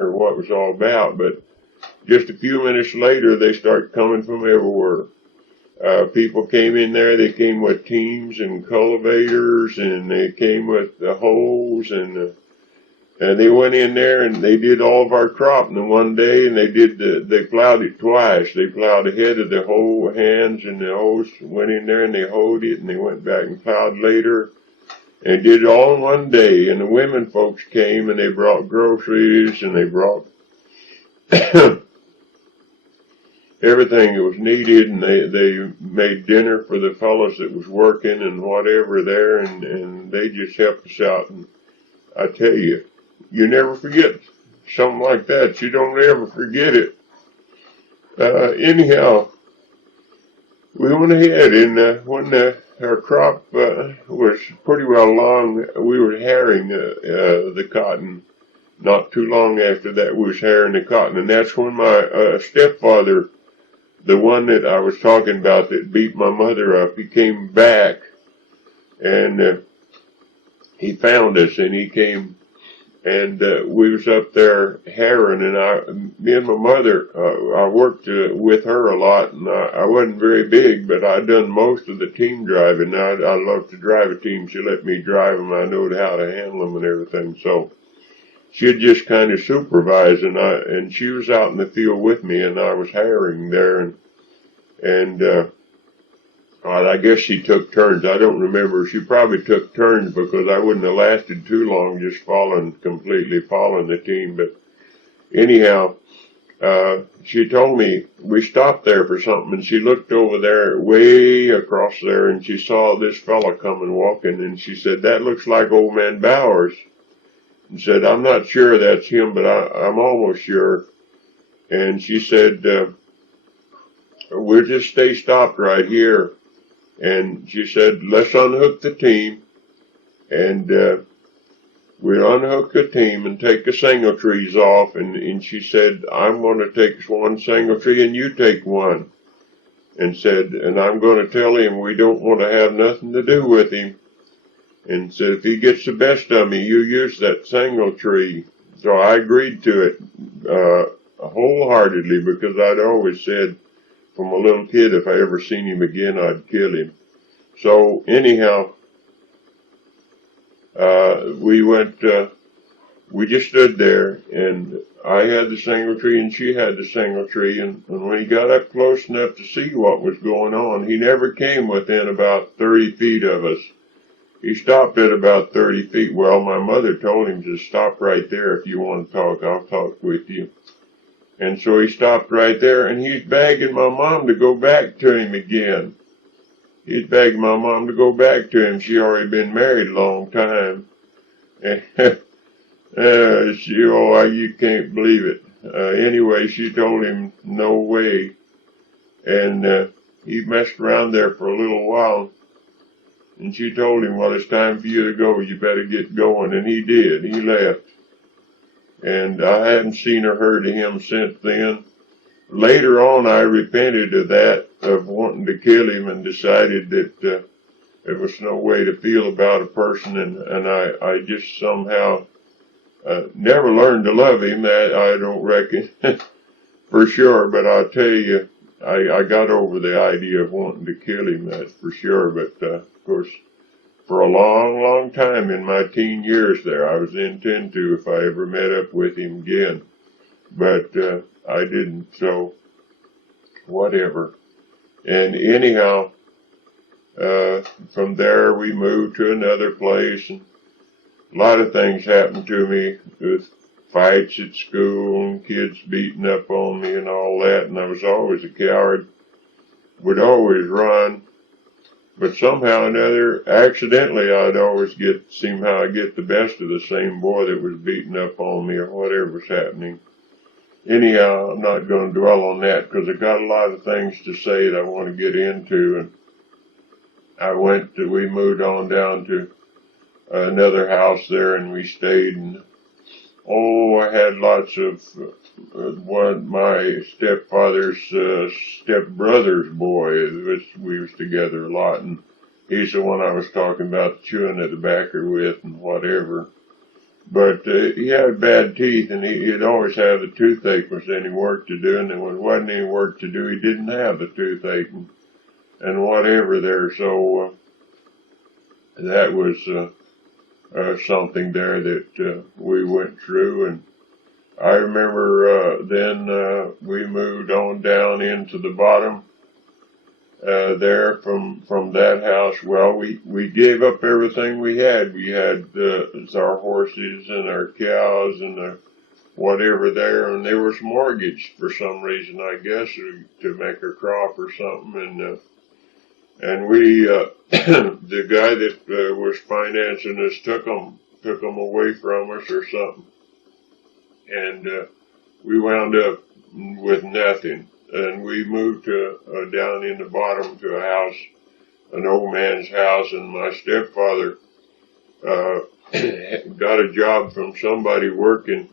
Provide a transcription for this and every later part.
or what it was all about, but just a few minutes later, they start coming from everywhere. People came in there, they came with teams and cultivators, and they came with the hoes, and they went in there and they did all of our crop in one day, and they plowed it twice. They plowed ahead of the hoe hands, and the hoes went in there and they hoed it, and they went back and plowed later, and did it all in one day. And the women folks came and they brought groceries, and they brought everything that was needed, and they made dinner for the fellows that was working and whatever there, and they just helped us out. And I tell you, you never forget something like that. You don't ever forget it. Anyhow, we went ahead, and when our crop was pretty well along, we were harring the cotton. Not too long after that, we was harring the cotton, and that's when my stepfather, the one that I was talking about that beat my mother up, he came back, and he found us, and he came, and we was up there harring, and me and my mother, I worked with her a lot, and I wasn't very big, but I done most of the team driving. I love to drive a team. She let me drive them. I knowed how to handle them and everything, so she'd just kind of supervise, and she was out in the field with me, and I was harring there, and I guess she took turns. I don't remember. She probably took turns, because I wouldn't have lasted too long just completely following the team. But anyhow, she told me, we stopped there for something, and she looked over there, way across there, and she saw this fella coming walking, and she said, "That looks like old man Bowers." And said, "I'm not sure that's him, but I'm almost sure." And she said, "We'll just stay stopped right here." And she said, "Let's unhook the team." And we'll unhook the team and take the single trees off. And she said, "I'm going to take one single tree and you take one." And said, "And I'm going to tell him we don't want to have nothing to do with him. And said, if he gets the best of me, you use that single tree." So I agreed to it wholeheartedly, because I'd always said from a little kid, if I ever seen him again, I'd kill him. So anyhow, we just stood there, and I had the single tree and she had the single tree, and when he got up close enough to see what was going on, he never came within about 30 feet of us. He stopped at about 30 feet. Well, my mother told him to stop right there. "If you want to talk, I'll talk with you." And so he stopped right there, and he's begging my mom to go back to him again. He's begging my mom to go back to him. She already been married a long time. You can't believe it. Anyway, she told him no way. And he messed around there for a little while. And she told him, "Well, it's time for you to go. You better get going." And he did. He left. And I hadn't seen or heard of him since then. Later on, I repented of that, of wanting to kill him, and decided that there was no way to feel about a person. And I just somehow never learned to love him. I don't reckon for sure. But I'll tell you, I got over the idea of wanting to kill him, that's for sure. But, of course, for a long, long time in my teen years there, I was intending to, if I ever met up with him again. But I didn't, so whatever. And anyhow, from there we moved to another place, and a lot of things happened to me, with fights at school and kids beating up on me and all that, and I was always a coward, would always run, but somehow or another, accidentally, I'd always somehow get the best of the same boy that was beating up on me or whatever was happening. Anyhow, I'm not going to dwell on that, because I got a lot of things to say that I want to get into, and we moved on down to another house there, and we stayed, and I had lots of, my stepfather's stepbrother's boy, we was together a lot, and he's the one I was talking about chewing the tobacco with and whatever. But he had bad teeth, and he'd always have the toothache was any work to do, and when there wasn't any work to do, he didn't have the toothache and whatever there. So that was something there that we went through. And I remember then we moved on down into the bottom there from that house. Well, we gave up everything we had. We had our horses and our cows and our whatever there, and there was mortgaged for some reason, I guess, to make a crop or something. And we the guy that was financing us took them away from us or something, and we wound up with nothing. And we moved down in the bottom to a house, an old man's house, and my stepfather got a job from somebody working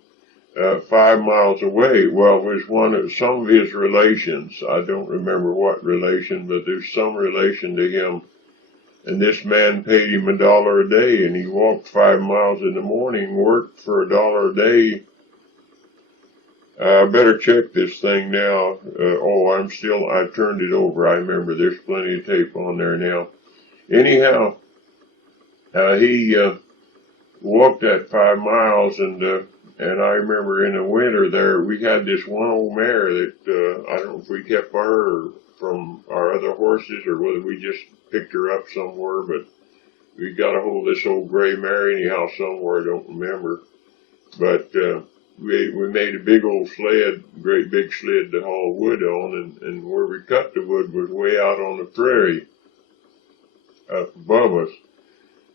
5 miles away. Well, it was some of his relations. I don't remember what relation, but there's some relation to him. And this man paid him $1 a day, and he walked 5 miles in the morning, worked for $1 a day. I better check this thing now. I turned it over. I remember there's plenty of tape on there now. Anyhow, he walked that 5 miles, and I remember in the winter there, we had this one old mare that, I don't know if we kept her from our other horses or whether we just picked her up somewhere, but we got a hold of this old gray mare anyhow somewhere, I don't remember. But, we made a big old sled, great big sled to haul wood on, and where we cut the wood was way out on the prairie up above us.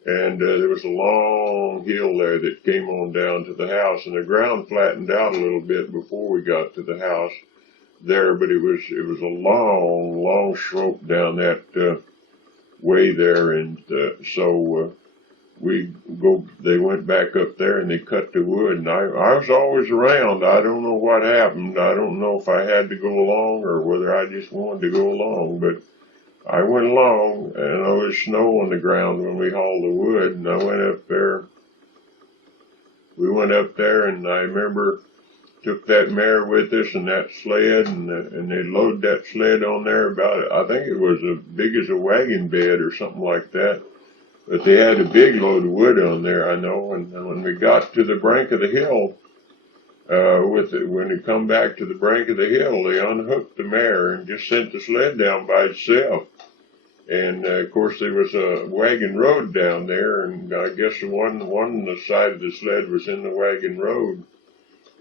And there was a long hill there that came on down to the house, and the ground flattened out a little bit before we got to the house there, but it was a long slope down that way there, and so they went back up there and they cut the wood, and I was always around. I don't know what happened. I don't know if I had to go along or whether I just wanted to go along, but I went along, and there was snow on the ground when we hauled the wood, and I went up there. We went up there, and I remember took that mare with us and that sled, and they loaded that sled on there about, I think it was as big as a wagon bed or something like that. But they had a big load of wood on there, I know, and when we got to the brink of the hill, when we come back to the brink of the hill, they unhooked the mare and just sent the sled down by itself. And, of course, there was a wagon road down there, and I guess the one side of the sled was in the wagon road,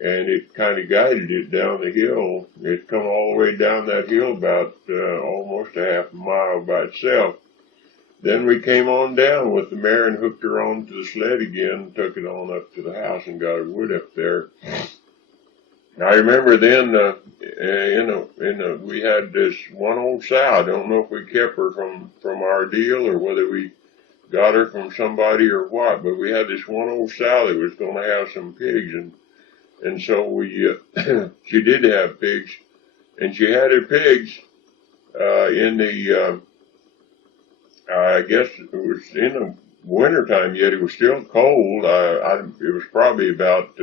and it kind of guided it down the hill. It come all the way down that hill about almost a half a mile by itself. Then we came on down with the mare and hooked her onto the sled again, took it on up to the house and got her wood up there. I remember then, we had this one old sow. I don't know if we kept her from our deal or whether we got her from somebody or what, but we had this one old sow that was going to have some pigs, and so we, she did have pigs, and she had her pigs, in the, I guess it was in the wintertime yet. It was still cold. It was probably about,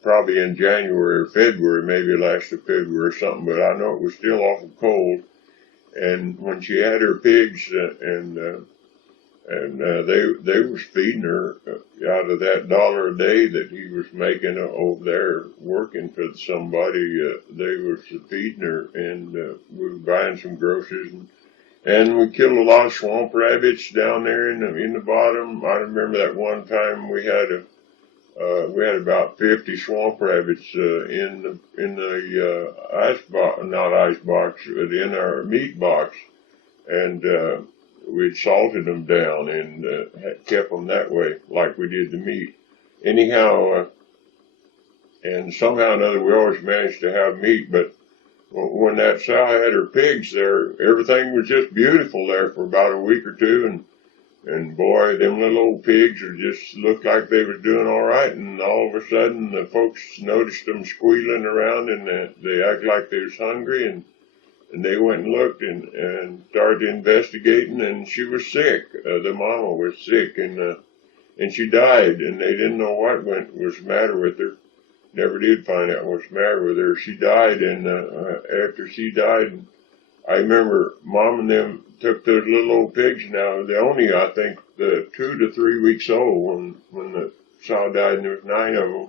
probably in January or February, maybe last of February or something, but I know it was still awful cold. And when she had her pigs, they was feeding her out of that $1 a day that he was making over there working for somebody. They was feeding her, and we were buying some groceries, and we killed a lot of swamp rabbits down there in the bottom. I remember that one time we had about 50 swamp rabbits in the ice box, not ice box, but in our meat box, and we'd salted them down and kept them that way, like we did the meat. Anyhow, and somehow or another we always managed to have meat, but when that sow had her pigs there, everything was just beautiful there for about a week or two, and boy, them little old pigs just looked like they was doing all right, and all of a sudden the folks noticed them squealing around, and they acted like they was hungry, and they went and looked and started investigating, and she was sick. The mama was sick, and and she died, and they didn't know what was the matter with her. Never did find out what's the matter with her. She died, and after she died, I remember Mom and them took those little old pigs. Now they're only, I think, 2 to 3 weeks old when the sow died, and there was 9 of them,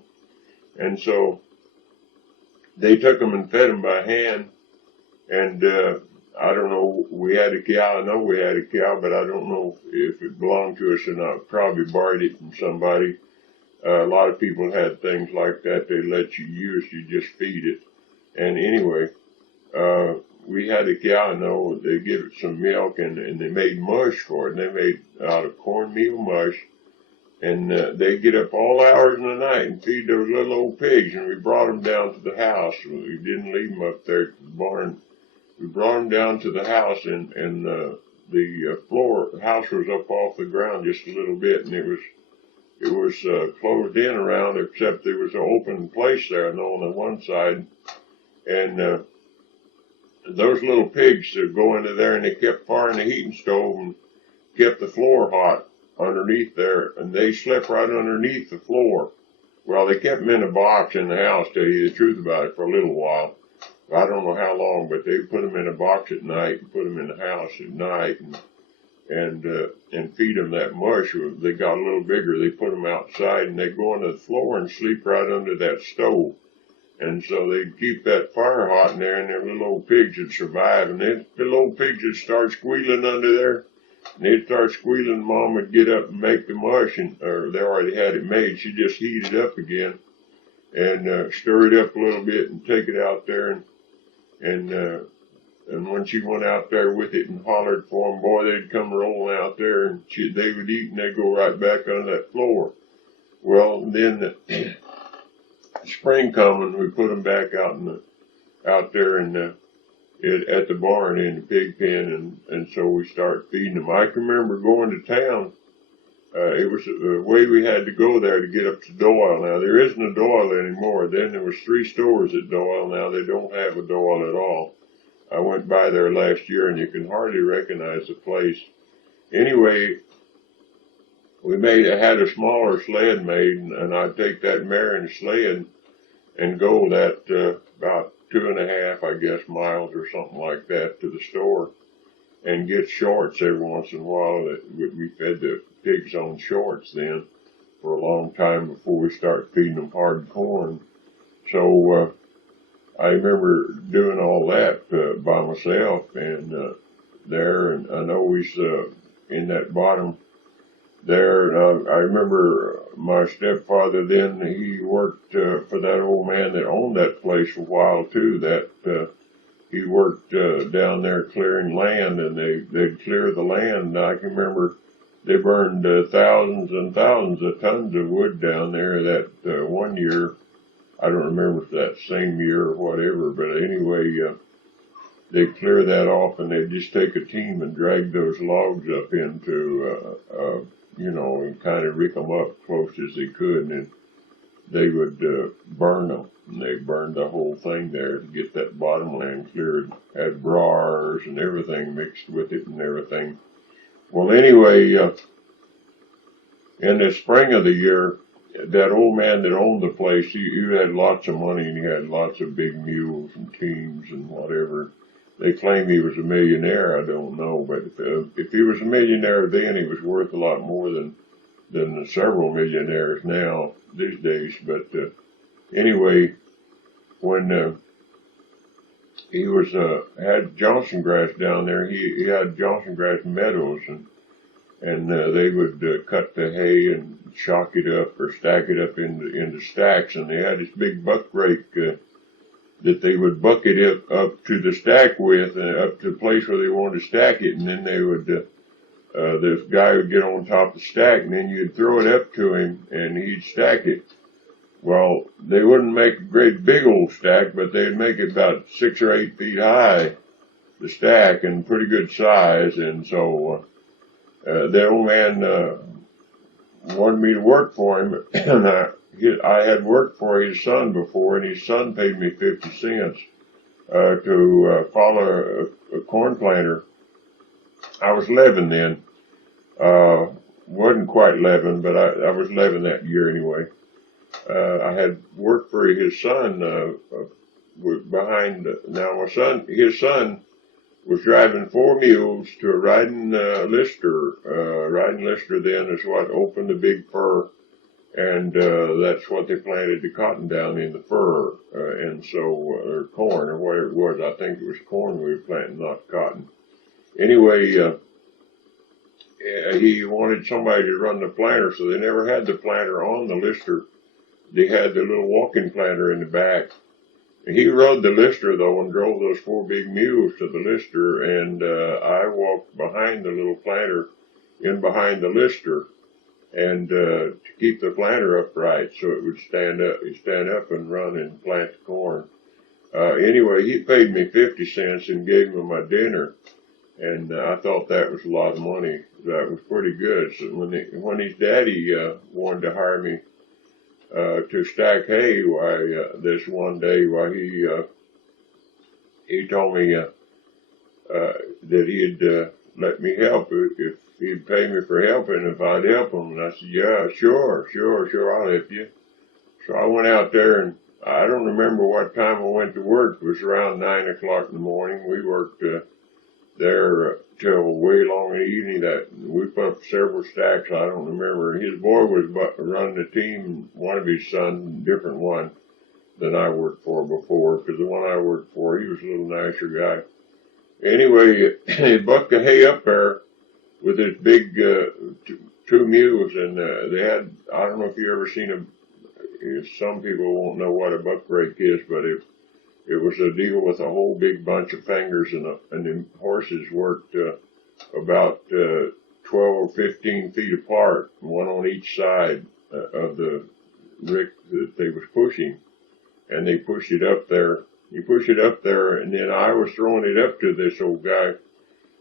and so they took them and fed them by hand. And I don't know, we had a cow. I know we had a cow, but I don't know if it belonged to us or not. Probably borrowed it from somebody. A lot of people had things like that they let you use. You just feed it. And anyway, we had a cow. I know they give it some milk, and they made mush for it. And they made out of cornmeal mush. And they get up all hours of the night and feed those little old pigs. And we brought them down to the house. We didn't leave them up there at the barn. We brought them down to the house, and the house was up off the ground just a little bit, and it was closed in around, except there was an open place there on the one side, and those little pigs would go into there, and they kept firing the heating stove and kept the floor hot underneath there, and they slept right underneath the floor. Well, they kept them in a box in the house, to tell you the truth about it, for a little while. I don't know how long, but they put them in a box at night and put them in the house at night and feed them that mush. They got a little bigger. They put them outside, and they go on the floor and sleep right under that stove. And so they'd keep that fire hot in there, and their little old pigs would survive. And then the little old pigs would start squealing under there. And they'd start squealing. Mom would get up and make the mush, or they already had it made. She'd just heat it up again and stir it up a little bit and take it out there. And when she went out there with it and hollered for them, boy, they'd come rolling out there, and they would eat, and they'd go right back under that floor. Well, then the spring coming, we put them back out there at the barn in the pig pen, and so we started feeding them. I can remember going to town. It was the way we had to go there to get up to Doyle. Now, there isn't a Doyle anymore. Then there was 3 stores at Doyle. Now they don't have a Doyle at all. I went by there last year, and you can hardly recognize the place. Anyway, we had a smaller sled made, and I'd take that mare in the sled and go that about 2.5, I guess, miles or something like that to the store and get shorts every once in a while. We fed the pigs on shorts then for a long time before we started feeding them hard corn. So I remember doing all that by myself and I always in that bottom there. I remember my stepfather then, he worked for that old man that owned that place for a while too. He worked down there clearing land, and they'd clear the land. And I can remember they burned thousands and thousands of tons of wood down there that one year. I don't remember if that same year or whatever, but anyway, they'd clear that off, and they'd just take a team and drag those logs up into, and kind of rig them up close as they could, and then they would burn them. And they burned the whole thing there to get that bottom land cleared. Had briars and everything mixed with it and everything. Well, anyway, in the spring of the year, that old man that owned the place, he had lots of money, and he had lots of big mules and teams and whatever. They claim he was a millionaire. I don't know, but if he was a millionaire then, he was worth a lot more than several millionaires now these days. But anyway, when he had Johnson grass down there, he had Johnson grass meadows, and they would cut the hay and shock it up or stack it up into stacks, and they had this big buck rake that they would bucket it up to the stack with, up to the place where they wanted to stack it, and then they would, this guy would get on top of the stack, and then you'd throw it up to him, and he'd stack it. Well, they wouldn't make a great big old stack, but they'd make it about 6 or 8 feet high, the stack, and pretty good size, and so the old man wanted me to work for him, and I had worked for his son before, and his son paid me 50 cents to follow a corn planter. I was 11 then. wasn't quite 11, but I was 11 that year anyway. I had worked for his son, behind, now his son was driving 4 mules to a riding lister. Riding lister then is what opened the big fir, and that's what they planted the cotton down in the fir, and so, or corn, or whatever it was. I think it was corn we were planting, not cotton. Anyway, he wanted somebody to run the planter, so they never had the planter on the lister. They had the little walking planter in the back. And he rode the lister, though, and drove those 4 big mules to the lister, and I walked behind the little planter, in behind the lister, and to keep the planter upright so it would stand up and run and plant the corn. Anyway, he paid me 50 cents and gave me my dinner, and I thought that was a lot of money. That was pretty good. So when his daddy wanted to hire me to stack hay, this one day, he told me that he'd let me help if he'd pay me for helping if I'd help him. And I said, yeah, sure, I'll help you. So I went out there, and I don't remember what time I went to work. It was around 9 o'clock in the morning. We worked there till way long in the evening. We put up several stacks. I don't remember. His boy was running the team. One of his sons, a different one than I worked for before, because the one I worked for, he was a little nicer guy. Anyway, he bucked the hay up there with his big 2 mules, and they had, I don't know if you ever seen some people won't know what a buck rake is, but it was a deal with a whole big bunch of fingers, and the horses worked about 12 or 15 feet apart, one on each side of the rick that they was pushing, and they pushed it up there. You push it up there, and then I was throwing it up to this old guy,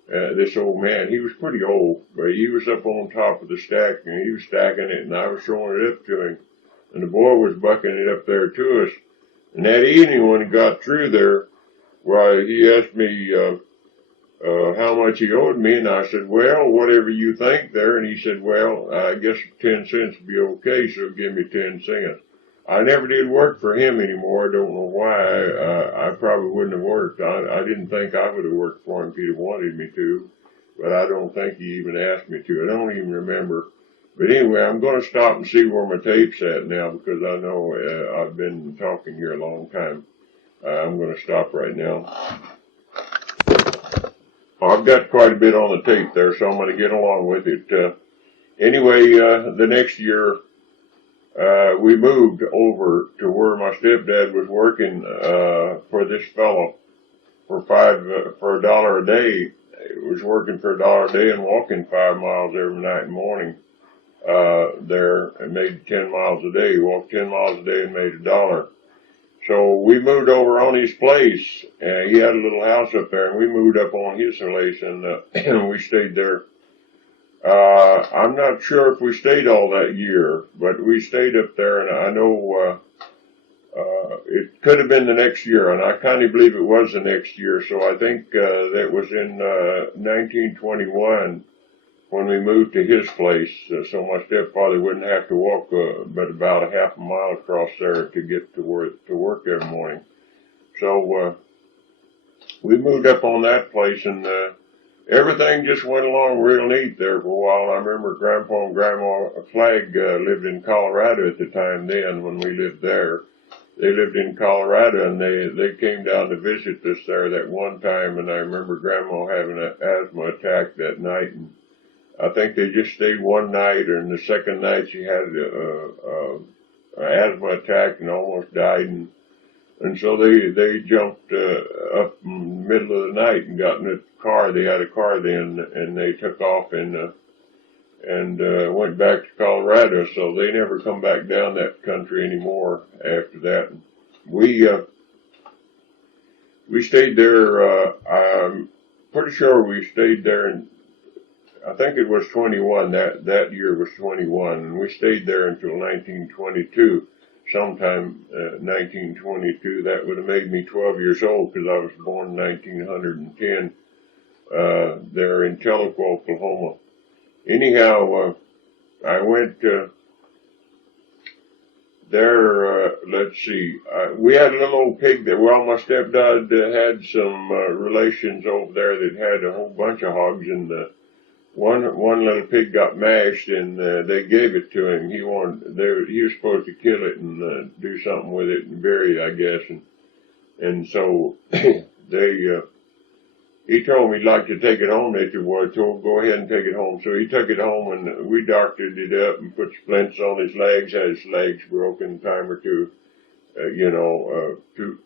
this old man. He was pretty old, but he was up on top of the stack, and he was stacking it, and I was throwing it up to him, and the boy was bucking it up there to us. And that evening when he got through there, he asked me how much he owed me, and I said, well, whatever you think there. And he said, well, I guess 10 cents would be okay, so give me 10 cents. I never did work for him anymore. I don't know why. I probably wouldn't have worked. I didn't think I would have worked for him if he'd have wanted me to, but I don't think he even asked me to. I don't even remember. But anyway, I'm going to stop and see where my tape's at now, because I know I've been talking here a long time. I'm going to stop right now. I've got quite a bit on the tape there, so I'm going to get along with it. Anyway, the next year, we moved over to where my stepdad was working for this fellow for $1 a day. He was working for $1 a day and walking 5 miles every night and morning. There and made 10 miles a day. He walked 10 miles a day and made $1. So we moved over on his place, and he had a little house up there, and we moved up on his place, and we stayed there. I'm not sure if we stayed all that year, but we stayed up there, and I know it could have been the next year, and I kind of believe it was the next year. So I think that was in 1921 when we moved to his place, so my stepfather wouldn't have to walk but about a half a mile across there to get to work every morning. So we moved up on that place, and everything just went along real neat there for a while. I remember Grandpa and Grandma Clegg lived in Colorado at the time then when we lived there. They lived in Colorado, and they came down to visit us there that one time, and I remember Grandma having an asthma attack that night, and I think they just stayed one night, and the second night she had an asthma attack and almost died, and so they jumped up in the middle of the night and got in a car. They had a car then, and they took off and went back to Colorado. So they never come back down that country anymore after that. We stayed there. I'm pretty sure we stayed there, and I think it was 21. That year was 21, and we stayed there until 1922. Sometime 1922. That would have made me 12 years old, because I was born in 1910 there in Tellico, Oklahoma. Anyhow, I went there, let's see, we had a little old pig that, well, my stepdad had some relations over there that had a whole bunch of hogs, and one little pig got mashed, and they gave it to him. He was supposed to kill it and do something with it and bury it, I guess, and so he told me he'd like to take it home. They said, well, I told him, go ahead and take it home. So he took it home, and we doctored it up and put splints on his legs, had his legs broken a time or two.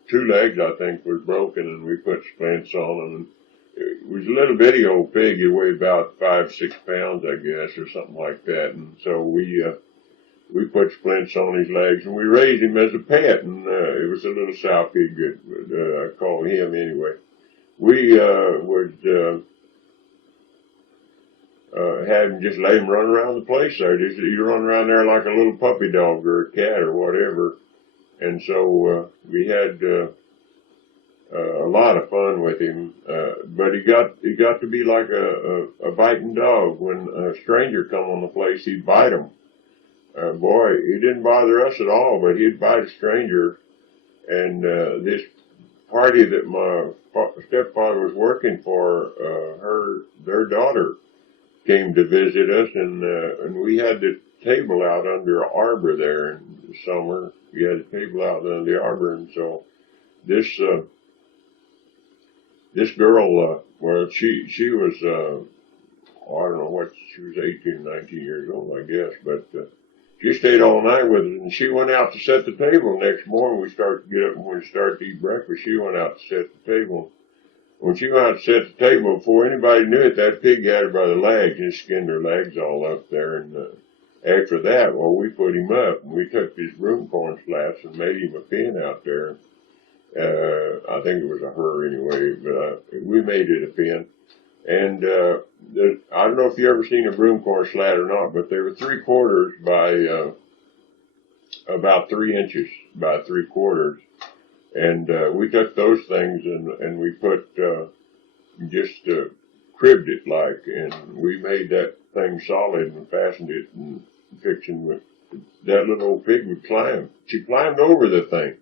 Two legs, I think, was broken, and we put splints on them. And it was a little bitty old pig. He weighed about 5-6 pounds, I guess, or something like that. And so we put splints on his legs, and we raised him as a pet. And it was a little sow pig that I called him anyway. We would have him, just let him run around the place there. You run around there like a little puppy dog or a cat or whatever. And so we had a lot of fun with him. But he got to be like a biting dog. When a stranger come on the place, he'd bite him. Boy, he didn't bother us at all, but he'd bite a stranger. And this party that my stepfather was working for, their daughter came to visit us, and we had the table out under an arbor there in the summer. We had a table out under the arbor, and so this girl, well, she was, I don't know what, she was 18, 19 years old, I guess, but she stayed all night with us, and she went out to set the table. Next morning, we started to get up, and when we started to eat breakfast, she went out to set the table. When she went out to set the table, before anybody knew it, that pig had her by the legs and skinned her legs all up there. And after that, well, we put him up, and we took these broom corn slats and made him a pen out there. I think it was a her anyway, but we made it a pen. And I don't know if you ever seen a broom corn slat or not, but they were 3/4 by about 3 inches by 3/4. And we took those things and we put just cribbed it like, and we made that thing solid and fastened it and fixing with that little old pig would climb. She climbed over the thing.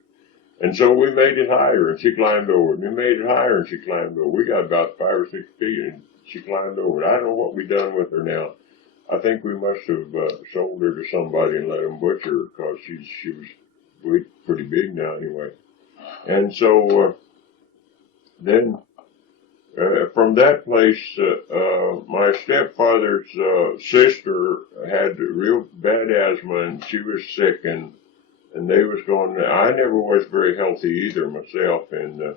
And so we made it higher, and she climbed over it. And we made it higher, and she climbed over it. We got about 5 or 6 feet, and she climbed over it. I don't know what we done with her now. I think we must have sold her to somebody and let them butcher her, because she was pretty big now anyway. And so then from that place, my stepfather's sister had real bad asthma, and she was sick, and they was going. I never was very healthy either myself, and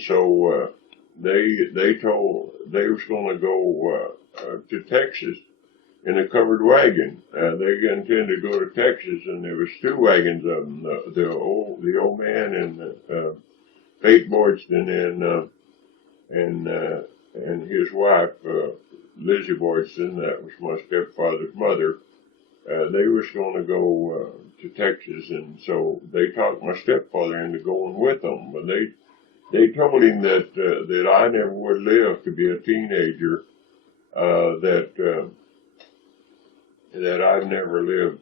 so they told they was going to go to Texas in a covered wagon. They intended to go to Texas, and there was 2 wagons of them. The old man and Faith Boydston and his wife Lizzie Boydston. That was my stepfather's mother. They was going to go to Texas, and so they talked my stepfather into going with them. But they told him that I never would live to be a teenager. That I'd never live.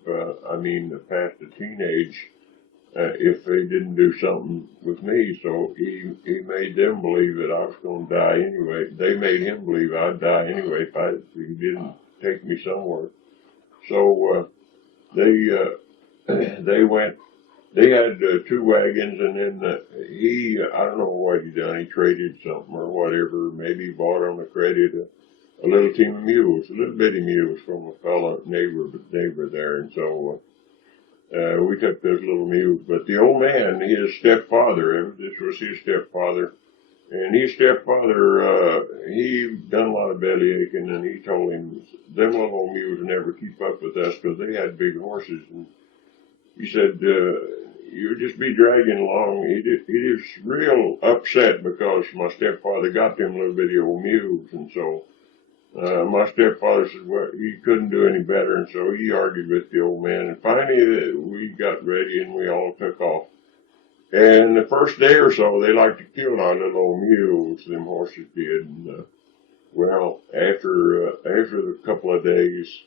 Past the teenage, if they didn't do something with me. So he made them believe that I was going to die anyway. They made him believe I'd die anyway if he didn't take me somewhere. So they went. They had 2 wagons, and then I don't know what he done. He traded something or whatever. Maybe he bought on the credit a little team of mules, a little bitty mules from a fellow neighbor there, and so we took those little mules. But the old man, his stepfather, this was his stepfather, and his stepfather, he done a lot of belly aching, and he told him, them little old mules would never keep up with us because they had big horses. And he said, you'll just be dragging along. He was real upset because my stepfather got them little bitty old mules, and so my stepfather said, well, he couldn't do any better, and so he argued with the old man. And finally, we got ready, and we all took off. And the first day or so, they liked to kill our little old mules, them horses did. And, well, after a couple of days,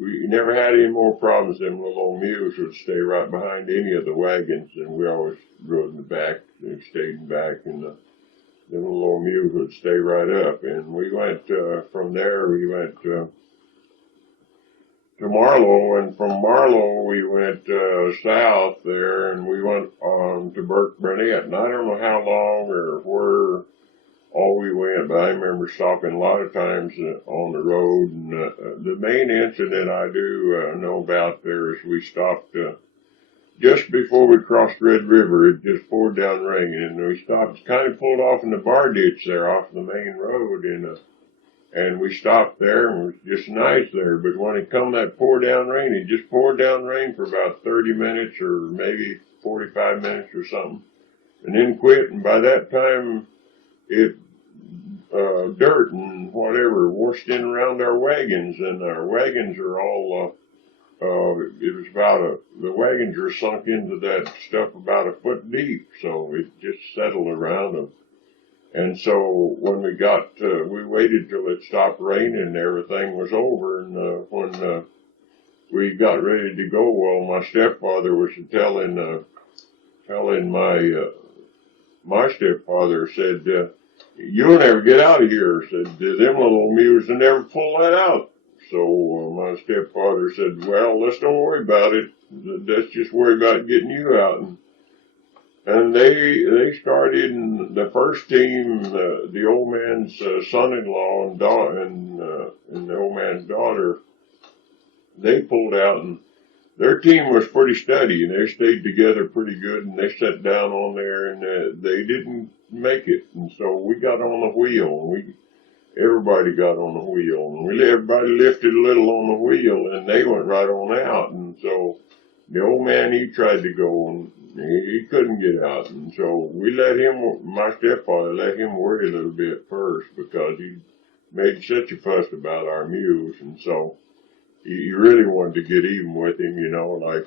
we never had any more problems. Them little old mules would stay right behind any of the wagons, and we always rode in the back. They stayed in the back, and the little old mules would stay right up. And we went from there. We went to Marlow, and from Marlow we went south there, and we went on to Burnett. And I don't know how long or where all we went, but I remember stopping a lot of times on the road. And the main incident I do know about there is we stopped just before we crossed Red River. It just poured down rain, and we stopped, kind of pulled off in the bar ditch there off the main road, and we stopped there, and it was just nice there. But when it come that pour down rain, it just poured down rain for about 30 minutes or maybe 45 minutes or something, and then quit. And by that time, it dirt and whatever washed in around our wagons, and our wagons are all it was about the wagons are sunk into that stuff about a foot deep, so it just settled around them. And so when we waited till it stopped raining and everything was over, and when we got ready to go, well, my stepfather was telling my stepfather said, "You'll never get out of here." Said, "Them little mules will never pull that out." So my stepfather said, "Well, let's don't worry about it. Let's just worry about getting you out." And they started, and the first team, the old man's son-in-law and the old man's daughter, they pulled out, and their team was pretty steady, and they stayed together pretty good, and they sat down on there, and they didn't make it. And so we got on the wheel, and everybody got on the wheel, and everybody lifted a little on the wheel, and they went right on out. And so the old man, he tried to go, and he couldn't get out. And so my stepfather let him worry a little bit first, because he made such a fuss about our mules. And so he really wanted to get even with him, like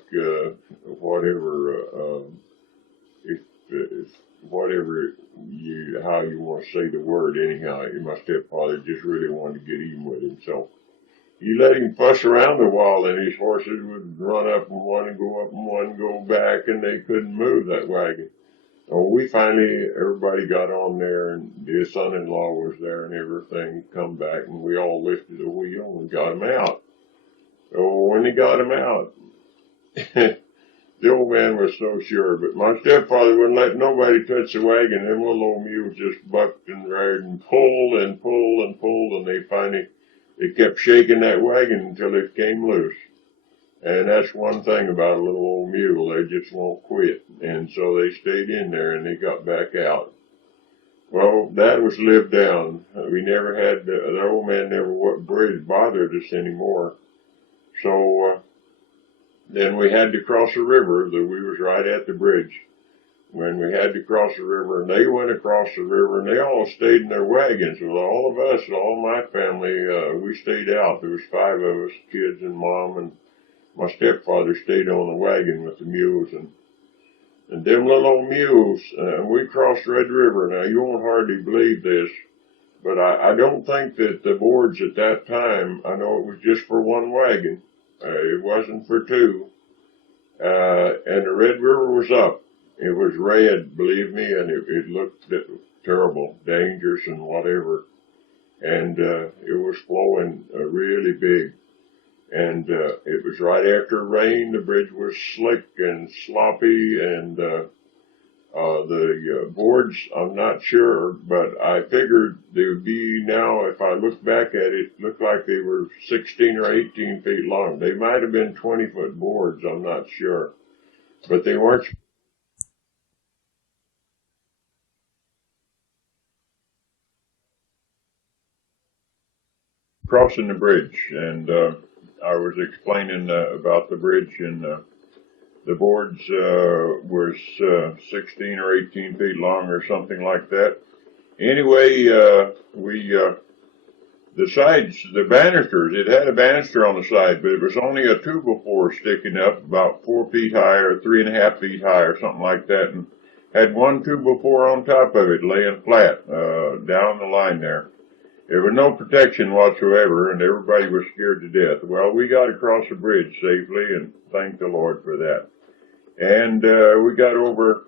how you want to say the word anyhow. My stepfather just really wanted to get even with him. So he let him fuss around a while, and his horses would run up and one and go up and one go back, and they couldn't move that wagon. So everybody got on there, and his son-in-law was there and everything, come back, and we all lifted the wheel and got him out. So when he got him out, the old man was so sure, but my stepfather wouldn't let nobody touch the wagon. Them little old mules just bucked and reared and pulled and pulled and pulled, and they kept shaking that wagon until it came loose. And that's one thing about a little old mule, they just won't quit. And so they stayed in there, and they got back out. Well, that was lived down. We never had, the old man never bothered us anymore. So then we had to cross the river. We was right at the bridge when we had to cross the river, and they went across the river, and they all stayed in their wagons. Well, all of us, all my family, we stayed out. There was 5 of us, kids and mom, and my stepfather stayed on the wagon with the mules, and them little old mules, we crossed Red River. Now, you won't hardly believe this, but I don't think that the boards at that time, I know it was just for one wagon. It wasn't for 2. And the Red River was up. It was red, believe me, and it looked terrible, dangerous and whatever. And it was flowing really big. And it was right after rain. The bridge was slick and sloppy, and the boards, I'm not sure, but I figured they would be now, if I look back at it, looked like they were 16 or 18 feet long. They might have been 20-foot boards, I'm not sure. But they weren't crossing the bridge. And I was explaining about the bridge, and the boards was 16 or 18 feet long or something like that. Anyway, the sides, the banisters, it had a banister on the side, but it was only a 2x4 sticking up about 4 feet high or 3.5 feet high or something like that, and had one 2x4 on top of it laying flat down the line there. There was no protection whatsoever, and everybody was scared to death. Well, we got across the bridge safely, and thank the Lord for that. And we got over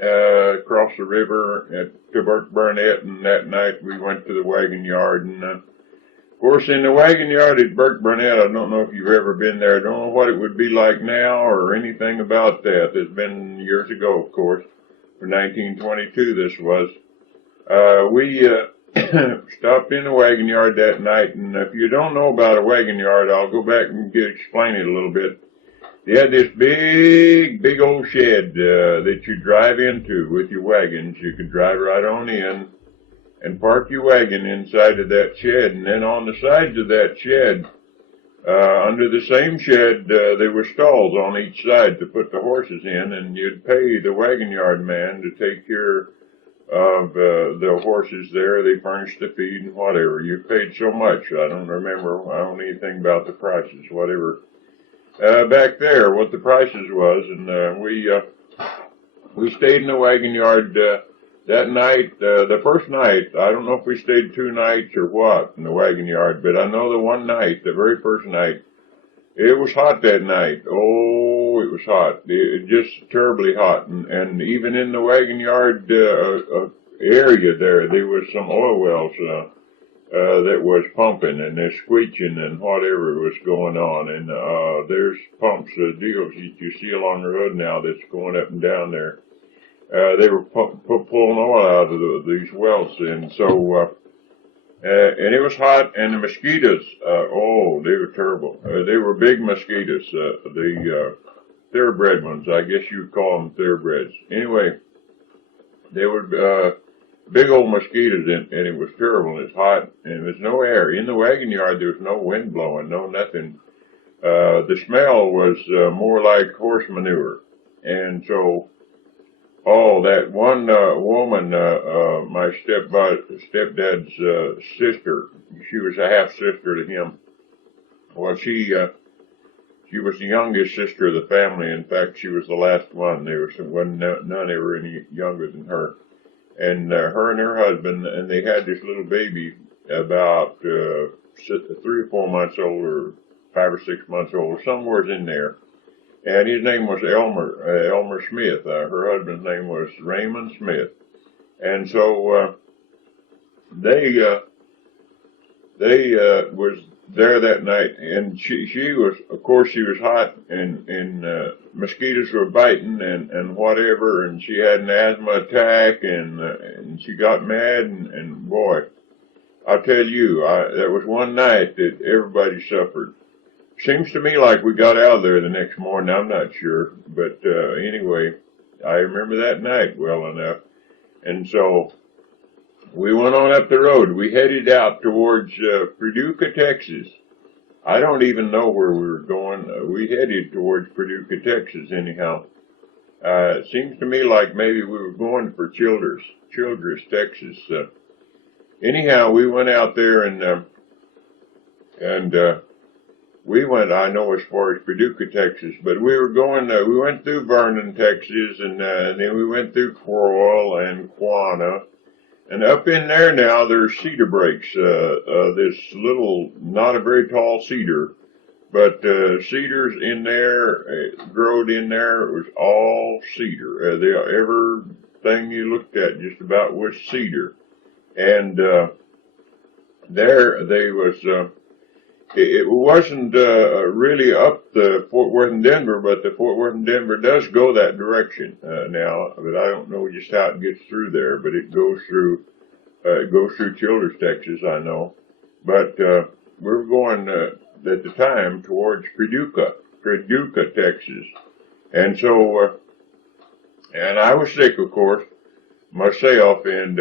across the river to Burke Burnett, and that night we went to the wagon yard. And of course, in the wagon yard at Burke Burnett, I don't know if you've ever been there. I don't know what it would be like now or anything about that. It's been years ago, of course. For 1922, this was. We stopped in the wagon yard that night, and if you don't know about a wagon yard, I'll go back and explain it a little bit. They had this big old shed that you drive into with your wagons. You could drive right on in and park your wagon inside of that shed, and then on the sides of that shed, under the same shed, there were stalls on each side to put the horses in, and you'd pay the wagon yard man to take care of the horses there. They furnished the feed and whatever. You paid so much. I don't remember. I don't know anything about the prices, whatever. Back there, what the prices was, and we stayed in the wagon yard that night. The first night, I don't know if we stayed 2 nights or what in the wagon yard, but I know the one night, the very first night, it was hot that night. Oh, it was hot. It just terribly hot. And even in the wagon yard area there was some oil wells that was pumping, and they're squeaking and whatever was going on. And there's pumps, deals that you see along the road now that's going up and down there. They were pulling oil out of these wells. And so and it was hot, and the mosquitoes, oh, they were terrible. They were big mosquitoes, the thoroughbred ones. I guess you would call them thoroughbreds. Anyway, they were big old mosquitoes, and it was terrible. It was hot, and there was no air. In the wagon yard, there was no wind blowing, no nothing. The smell was more like horse manure. And so, oh, that one woman, my stepdad's sister, she was a half-sister to him. Well, she was the youngest sister of the family. In fact, she was the last one. There wasn't none ever any younger than her. And her and her husband, and they had this little baby about 3 or 4 months old, or 5 or 6 months old, or somewhere in there. And his name was Elmer Smith. Her husband's name was Raymond Smith. And so they was there that night, and she was, of course, she was hot, and mosquitoes were biting and whatever, and she had an asthma attack, and she got mad, and boy, I'll tell you, that was one night that everybody suffered. Seems to me like we got out of there the next morning. I'm not sure, but anyway, I remember that night well enough. And so we went on up the road. We headed out towards Paducah, Texas. I don't even know where we were going. We headed towards Paducah, Texas anyhow. It seems to me like maybe we were going for Childress, Texas. Anyhow, we went out there and we went, I know, as far as Paducah, Texas, but we were going, we went through Vernon, Texas, and then we went through Crowell and Quanah. And up in there now, there's cedar breaks, this little, not a very tall cedar, but cedars in there, growed in there, it was all cedar. Everything you looked at just about was cedar. And there they was, it wasn't really up the Fort Worth and Denver, but the Fort Worth and Denver does go that direction now. But I don't know just how it gets through there. But it goes through Childress, Texas, I know. But we're going at the time towards Paducah, Texas, and so and I was sick, of course, myself, and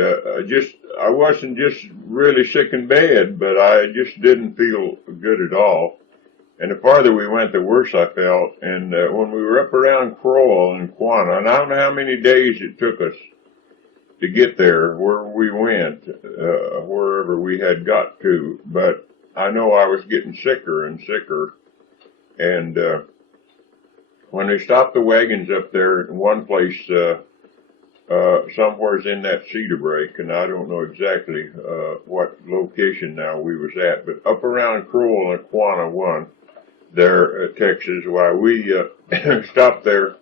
I wasn't just really sick in bed, but I just didn't feel good at all. And the farther we went, the worse I felt. And when we were up around Crowell and Quanah, and I don't know how many days it took us to get there where we went, wherever we had got to, but I know I was getting sicker and sicker. And when they stopped the wagons up there in one place, somewhere's in that cedar break, and I don't know exactly what location now we was at, but up around Crowell and Aquana 1 there, Texas, why we stopped there.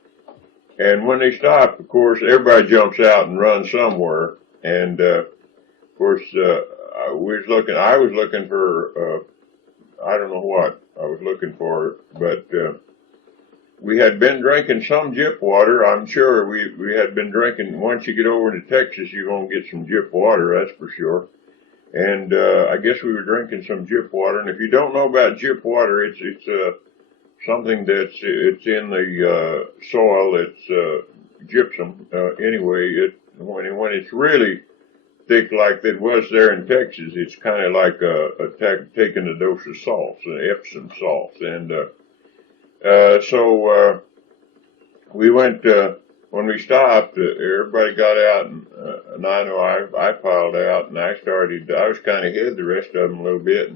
And when they stop, of course, everybody jumps out and runs somewhere. And of course, I was looking for I don't know what I was looking for, but we had been drinking some Jip water. I'm sure we had been drinking. Once you get over to Texas, you're gonna get some Jip water, that's for sure. And I guess we were drinking some Jip water. And if you don't know about Jip water, it's something it's in the soil. It's gypsum. Anyway, when it's really thick like it was there in Texas, it's kind of like taking a dose of salts, Epsom salts. And so we went, when we stopped, everybody got out, and I know I piled out, and I was kind of ahead the rest of them a little bit.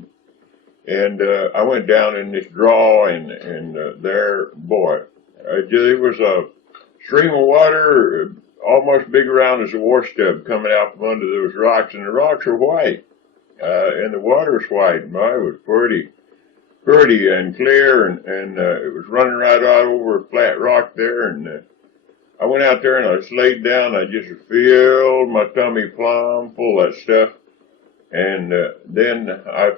And I went down in this draw, and there, boy, it was a stream of water almost big around as a wash tub coming out from under those rocks, and the rocks were white, and the water was white. And it was pretty and clear, and it was running right out over a flat rock there. And I went out there and I just laid down. I just filled my tummy plumb full of that stuff. And then I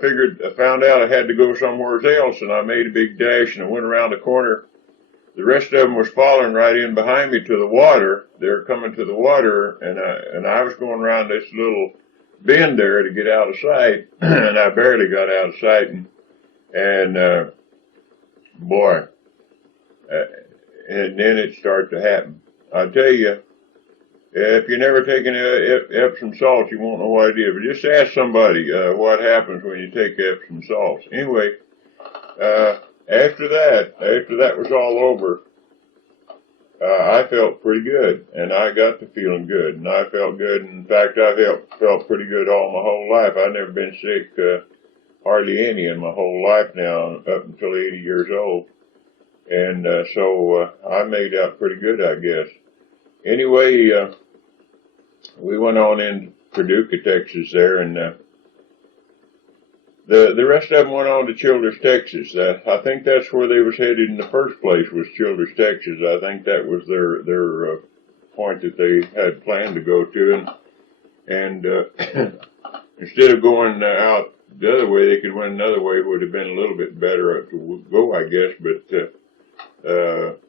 found out I had to go somewhere else, and I made a big dash, and I went around the corner. The rest of them was following right in behind me to the water. They were coming to the water, and I was going around this little bend there to get out of sight, and I barely got out of sight. And boy, and then it started to happen. I tell you, if you're never taken Epsom salts, you won't know what it is. But just ask somebody what happens when you take Epsom salts. Anyway, after that was all over, I felt pretty good, and I got to feeling good, and I felt good. In fact, I felt pretty good all my whole life. I've never been sick hardly any in my whole life now, up until 80 years old. And so I made out pretty good, I guess. Anyway, we went on in Paducah, Texas there, and the rest of them went on to Childers, Texas. I think that's where they was headed in the first place, was Childers, Texas. I think that was their point that they had planned to go to. And instead of going out the other way, they could went another way. It would have been a little bit better to go, I guess. But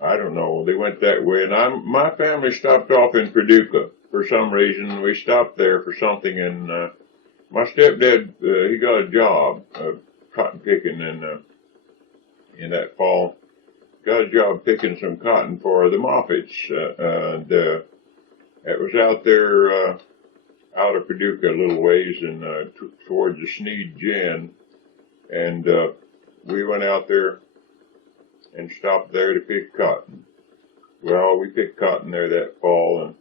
I don't know. They went that way. And my family stopped off in Paducah for some reason. We stopped there for something, and my stepdad, he got a job, cotton picking in that fall. Got a job picking some cotton for the Moffats, and it was out there, out of Paducah a little ways, and towards the Sneed Gin, and we went out there and stopped there to pick cotton. Well, we picked cotton there that fall, and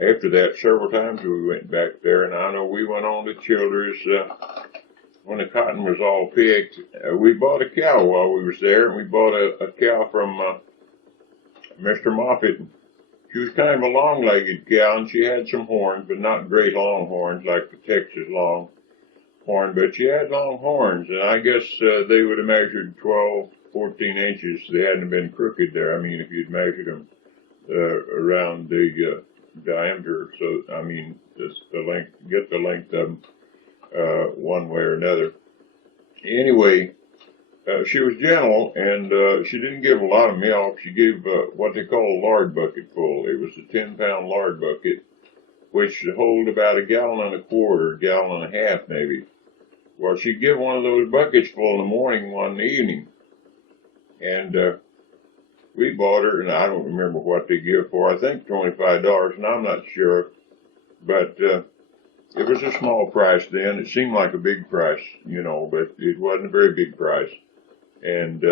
after that, several times we went back there, and I know we went on to Childers. When the cotton was all picked, we bought a cow while we was there, and we bought a cow from Mr. Moffat. She was kind of a long-legged cow, and she had some horns, but not great long horns like the Texas long horn, but she had long horns, and I guess they would have measured 12, 14 inches. They hadn't been crooked there. I mean, if you'd measured them around the diameter, so I mean, just the length, get the length of them one way or another. Anyway, she was gentle, and she didn't give a lot of milk. She gave what they call a lard bucket full. It was a 10-pound lard bucket, which hold about a gallon and a quarter, gallon and a half maybe. Well, she'd give one of those buckets full in the morning, one in the evening, and we bought her, and I don't remember what they give for. I think $25, and I'm not sure, but it was a small price then. It seemed like a big price, you know, but it wasn't a very big price. And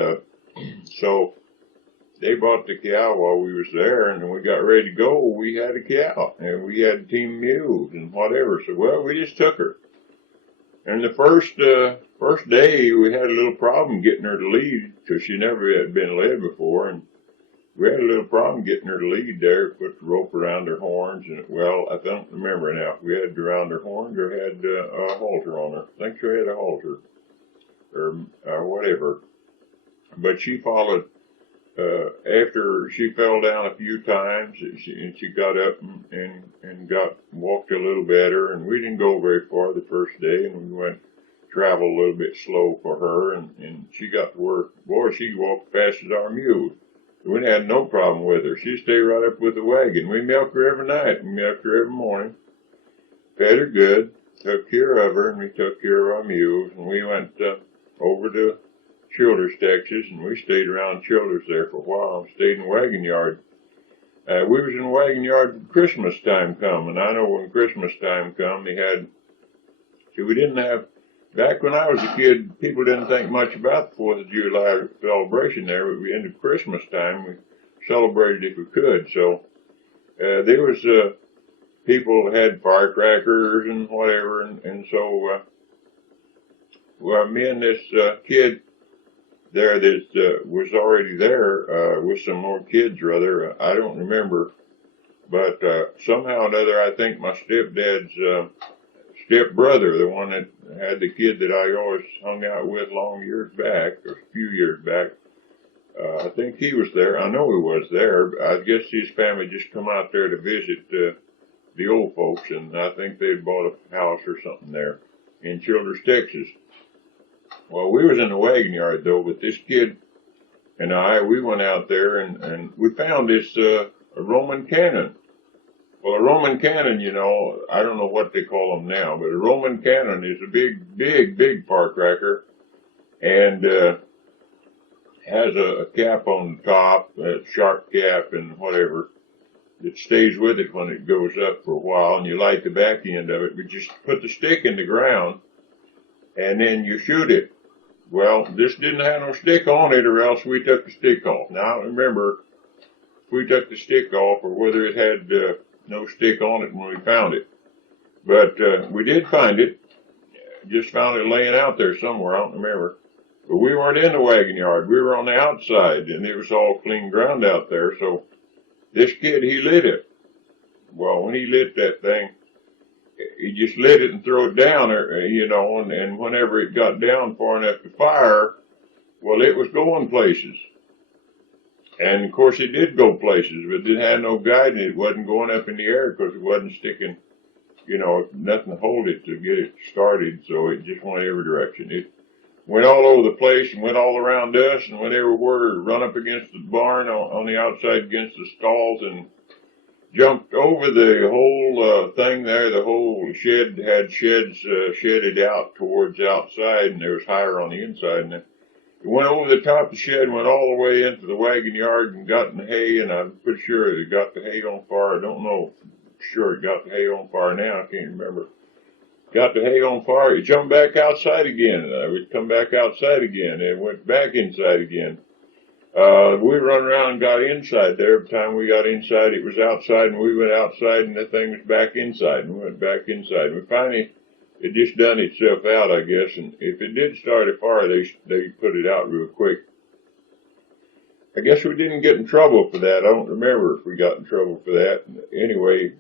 so they bought the cow while we was there, and when we got ready to go, we had a cow, and we had team mules and whatever. So, well, we just took her. And the first day, we had a little problem getting her to lead, because she never had been led before. And we had a little problem getting her to lead there. Put the rope around her horns, and well, I don't remember now if we had around her horns or had a halter on her. I think she had a halter or whatever. But she followed. After she fell down a few times, and she got up and walked a little better. And we didn't go very far the first day, and we went travel a little bit slow for her, and she got to work. Boy, she walked fast as our mule. We had no problem with her. She stayed right up with the wagon. We milked her every night. We milked her every morning. Fed her good. Took care of her, and we took care of our mules. And we went over to Childers, Texas, and we stayed around Childers there for a while. Stayed in the wagon yard. We was in the wagon yard when Christmas time come, and I know when Christmas time come, they had. See, we didn't have. Back when I was a kid, people didn't think much about the 4th of July celebration there, but we ended Christmas time, we celebrated if we could. So there was people had firecrackers and whatever, and so well, me and this kid there that was already there with some more kids, rather, I don't remember, but somehow or another, I think my stepdad's stepbrother, the one that had the kid that I always hung out with long years back, or a few years back, I think he was there. I know he was there. I guess his family just come out there to visit the old folks, and I think they'd bought a house or something there in Childers, Texas. Well, we was in the wagon yard, though, but this kid and we went out there, and we found this a Roman cannon. Well, a Roman cannon, you know, I don't know what they call them now, but a Roman cannon is a big firecracker, and has a cap on the top, a sharp cap and whatever, that stays with it when it goes up for a while, and you light the back end of it, but just put the stick in the ground, and then you shoot it. Well, this didn't have no stick on it, or else we took the stick off. Now, I don't remember if we took the stick off or whether it had no stick on it when we found it. But we did find it. Just found it laying out there somewhere. I don't remember. But we weren't in the wagon yard. We were on the outside, and it was all clean ground out there. So this kid, he lit it. Well, when he lit that thing, he just lit it and threw it down, you know, and whenever it got down far enough to fire, well, it was going places. And, of course, it did go places, but it had no guidance. It wasn't going up in the air because it wasn't sticking, you know, nothing to hold it to get it started, so it just went every direction. It went all over the place and went all around us and went everywhere, run up against the barn on the outside against the stalls and jumped over the whole thing there. The whole shed had sheds shedded out towards the outside, and there was higher on the inside, and it went over the top of the shed, went all the way into the wagon yard and got in the hay, and I'm pretty sure it got the hay on fire. I don't know for sure it got the hay on fire now. I can't remember. Got the hay on fire. It jumped back outside again. We'd come back outside again. It went back inside again. We run around and got inside there. Every time we got inside, it was outside, and we went outside, and the thing was back inside, and we went back inside. And we finally, it just done itself out, I guess, and if it did start a fire, they put it out real quick. I guess we didn't get in trouble for that. I don't remember if we got in trouble for that. Anyway,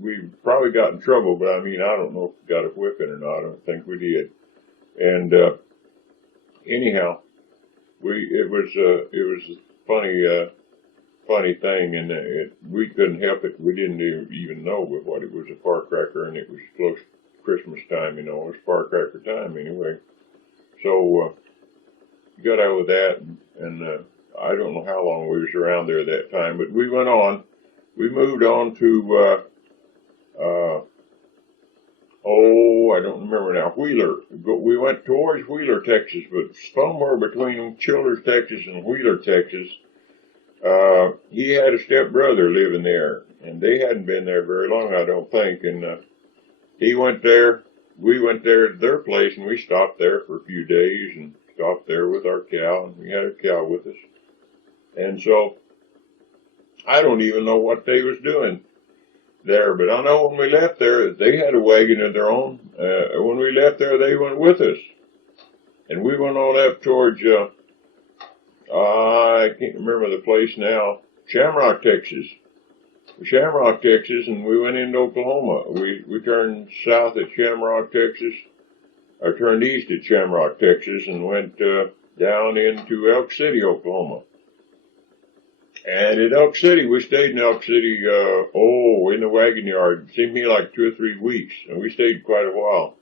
we probably got in trouble, but I mean, I don't know if we got a whipping or not. I don't think we did. And anyhow, it was a funny thing, and we couldn't help it. We didn't even know what it was, a firecracker, and it was close to Christmas time, you know. It was firecracker time anyway. So got out with that, and I don't know how long we was around there at that time, but we went on. We moved on to I don't remember now, Wheeler. We went towards Wheeler, Texas, but somewhere between Childers, Texas and Wheeler, Texas, he had a stepbrother living there, and they hadn't been there very long, I don't think, and he went there, we went there to their place, and we stopped there for a few days, and stopped there with our cow, and we had a cow with us. And so, I don't even know what they was doing there, but I know when we left there, they had a wagon of their own. When we left there, they went with us. And we went on up towards, I can't remember the place now. Shamrock, Texas. Shamrock, Texas, and we went into Oklahoma. We turned south at Shamrock, Texas, or turned east at Shamrock, Texas, and went down into Elk City, Oklahoma. And at Elk City, we stayed in Elk City, in the wagon yard. It seemed to me like 2 or 3 weeks, and we stayed quite a while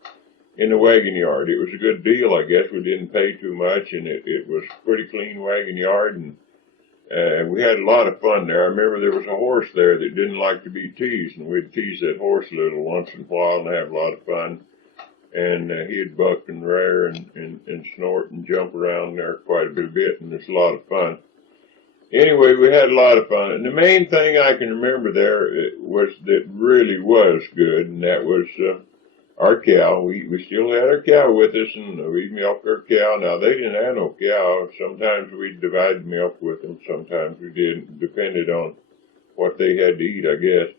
in the wagon yard. It was a good deal, I guess. We didn't pay too much, and it was a pretty clean wagon yard, and we had a lot of fun there. I remember there was a horse there that didn't like to be teased, and we'd tease that horse a little once in a while and have a lot of fun. And he'd buck and rear and snort and jump around there quite a bit, and it's a lot of fun. Anyway, we had a lot of fun. And the main thing I can remember there was that really was good, and that was our cow. We still had our cow with us, and we'd milk our cow. Now, they didn't have no cow. Sometimes we'd divide milk with them. Sometimes we didn't. Depended on what they had to eat, I guess.